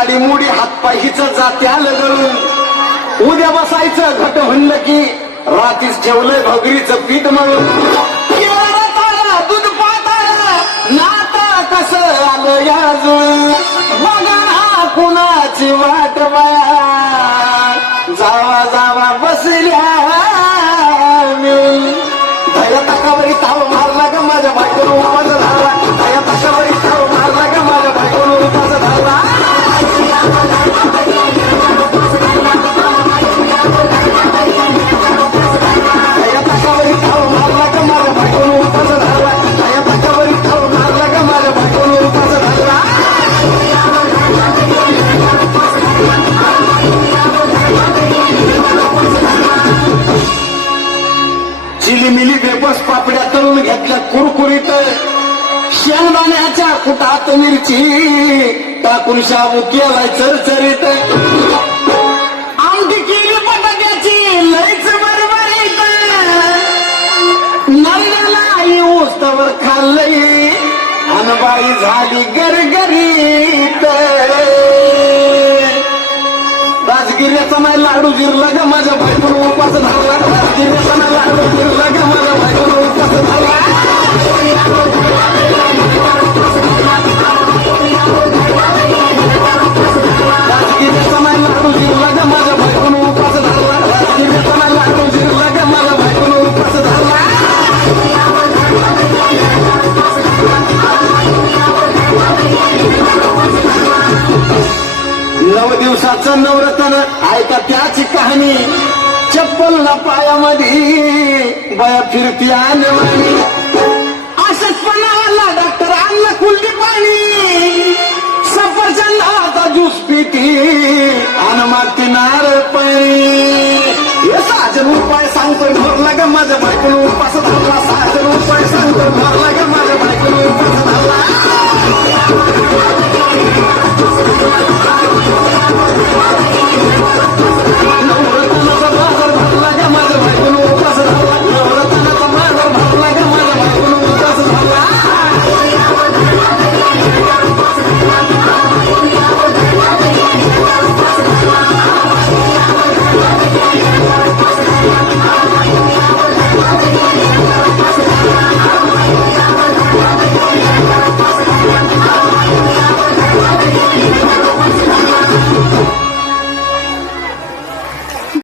पाहिजेच जात्याल गळून. उद्या बसायचं घट म्हणलं की रात्रीच ठेवलंय भगरीचं पीठ म्हणून दूध पाताळा, नाता कसं आलं याजून बघा हा कुणाची वाट बाया जावा जावा बसल्या मिळून. दया तकावरी ताव मारला ग माझ्या बायकोनं. चिलीमिली बेबस पापड्या तळून घेतल्या कुरकुरीत. शेंगदाण्याच्या कुटात मिरची टाकून शाबू केलाय चरचरीत. आमटी केली बटाट्याची लईच बरबरीत नरड्याला येऊस्तवर खाल्लंय अनबाई झाली गरगरीत. राजगिऱ्याचा नाही लाडू गिरला का माझ्या भरपूर उपास धरला राजगिऱ्याचा नाही दिवसाचं नवरतन ऐका त्याची कहाणी. चप्पल ना पायामध्ये बया फिरती आणवाणी. असंच पण आला डॉक्टर अन्न कुलटी पाणी. सफरचंद आता ज्यूस पिती आणि मागती नार पाणी. साजन उपाय सांगतो भरला का माझ्या बायकोन उपास धरला? साजन उपाय सांगतोय भरला का माझ्या बायकोन उपास धरला?